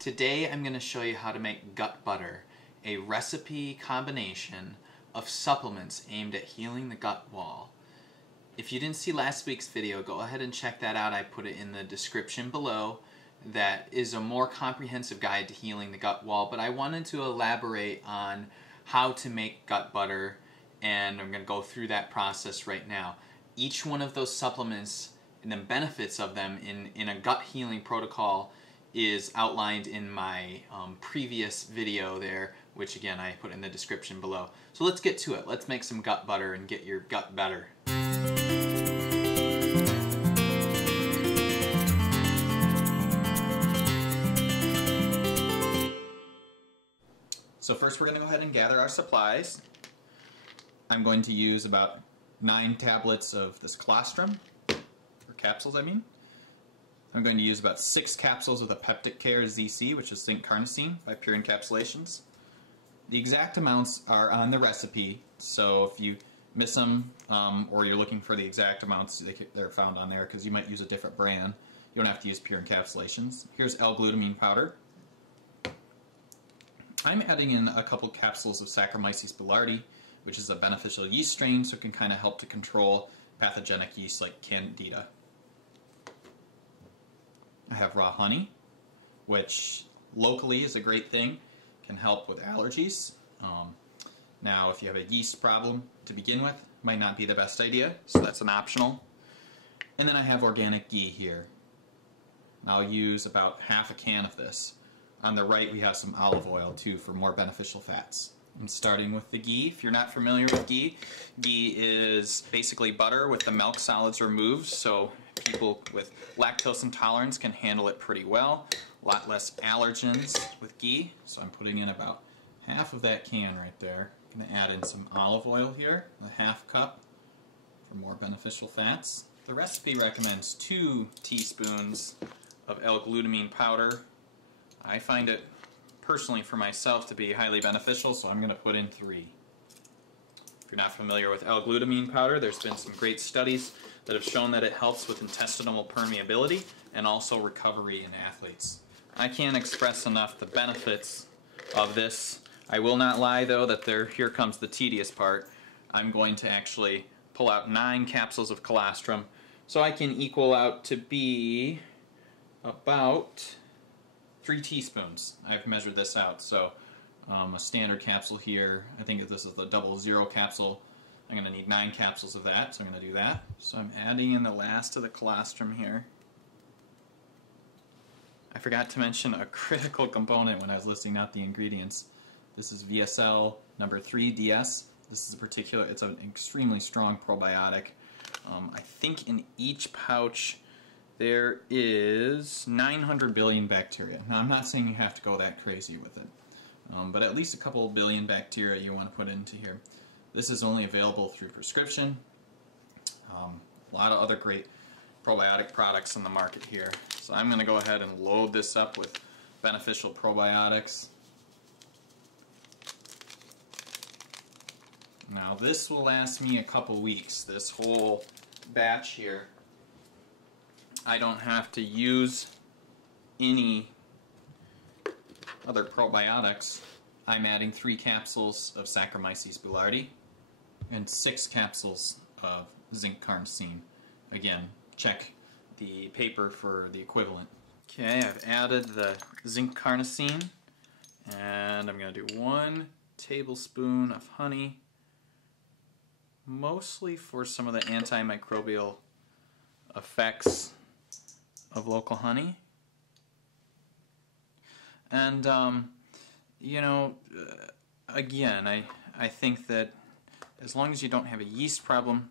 Today I'm going to show you how to make gut butter, a recipe combination of supplements aimed at healing the gut wall. If you didn't see last week's video, go ahead and check that out. I put it in the description below. That is a more comprehensive guide to healing the gut wall, but I wanted to elaborate on how to make gut butter, and I'm going to go through that process right now. Each one of those supplements and the benefits of them in a gut healing protocol is outlined in my previous video there, which again I put in the description below. So let's get to it. Let's make some gut butter and get your gut better. So first we're going to go ahead and gather our supplies. I'm going to use about 9 tablets of this colostrum, or capsules I mean. I'm going to use about 6 capsules of the Peptic Care ZC, which is zinc carnosine by Pure Encapsulations. The exact amounts are on the recipe, so if you miss them or you're looking for the exact amounts, they're found on there because you might use a different brand. You don't have to use Pure Encapsulations. Here's L-glutamine powder. I'm adding in a couple capsules of Saccharomyces boulardii, which is a beneficial yeast strain, so it can kind of help to control pathogenic yeast like Candida. I have raw honey, which locally is a great thing, can help with allergies. Now if you have a yeast problem to begin with, might not be the best idea, so that's an optional. And then I have organic ghee here. I'll use about half a can of this. On the right we have some olive oil too for more beneficial fats. And starting with the ghee, if you're not familiar with ghee, ghee is basically butter with the milk solids removed, so people with lactose intolerance can handle it pretty well. A lot less allergens with ghee, so I'm putting in about half of that can right there. I'm going to add in some olive oil here, a half cup for more beneficial fats. The recipe recommends 2 teaspoons of L-glutamine powder. I find it personally for myself to be highly beneficial, so I'm going to put in 3. If you're not familiar with L-glutamine powder, there's been some great studies that have shown that it helps with intestinal permeability and also recovery in athletes. I can't express enough the benefits of this. I will not lie though that here comes the tedious part. I'm going to actually pull out 9 capsules of colostrum, so I can equal out to be about 3 teaspoons. I've measured this out, so a standard capsule here, I think if this is the 00 capsule, I'm going to need 9 capsules of that, so I'm going to do that. So I'm adding in the last of the colostrum here. I forgot to mention a critical component when I was listing out the ingredients. This is VSL number 3DS. This is it's an extremely strong probiotic. I think in each pouch there is 900 billion bacteria. Now I'm not saying you have to go that crazy with it, but at least a couple billion bacteria you want to put into here. This is only available through prescription. A lot of other great probiotic products in the market here. So I'm going to go ahead and load this up with beneficial probiotics. Now this will last me a couple weeks, this whole batch here. I don't have to use any other probiotics. I'm adding 3 capsules of Saccharomyces boulardii and 6 capsules of zinc carnosine. Again, check the paper for the equivalent. Okay, I've added the zinc carnosine, and I'm going to do 1 tablespoon of honey, mostly for some of the antimicrobial effects of local honey. And you know, again, I think that as long as you don't have a yeast problem,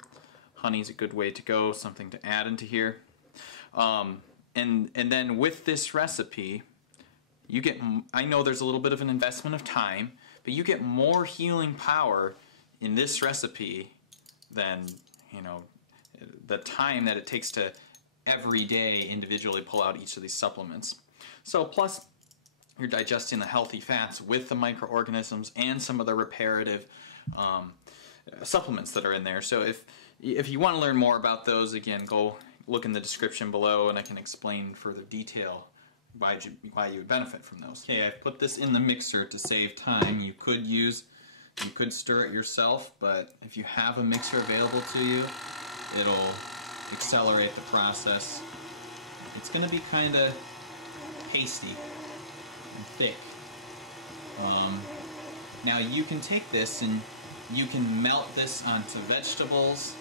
honey is a good way to go, something to add into here. And then with this recipe, you get, I know there's a little bit of an investment of time, but you get more healing power in this recipe than, you know, the time that it takes to every day individually pull out each of these supplements. So plus you're digesting the healthy fats with the microorganisms and some of the reparative supplements that are in there. So if you want to learn more about those, again, go look in the description below and I can explain in further detail why you would benefit from those. Okay, I've put this in the mixer to save time. You could stir it yourself, but if you have a mixer available to you, it'll accelerate the process. It's going to be kind of pasty and thick. Now you can take this and you can melt this onto vegetables.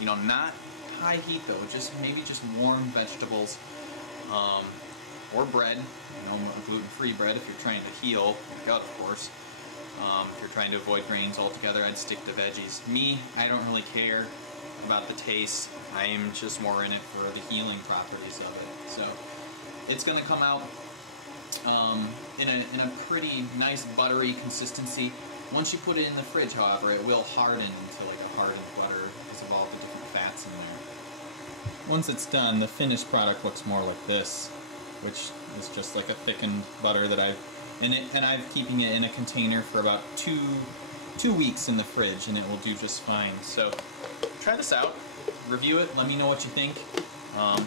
You know, not high heat though, maybe just warm vegetables, or bread. You know, gluten-free bread if you're trying to heal your gut, of course. If you're trying to avoid grains altogether, I'd stick to veggies. Me, I don't really care about the taste. I'm just more in it for the healing properties of it. So it's going to come out in a pretty nice buttery consistency. Once you put it in the fridge, however, it will harden into like a hardened butter because of all the different fats in there. Once it's done, the finished product looks more like this, which is just like a thickened butter that I've keeping it in a container for about two weeks in the fridge, and it will do just fine. So try this out, review it, let me know what you think.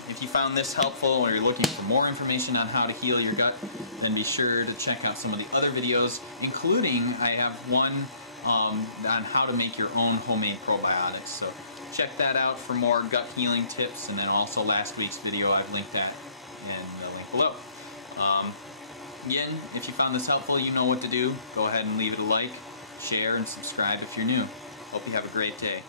If you found this helpful or you're looking for more information on how to heal your gut, then be sure to check out some of the other videos, including I have one on how to make your own homemade probiotics. So check that out for more gut healing tips, and then also last week's video I've linked at in the link below. Again, if you found this helpful, you know what to do. Go ahead and leave it a like, share, and subscribe if you're new. Hope you have a great day.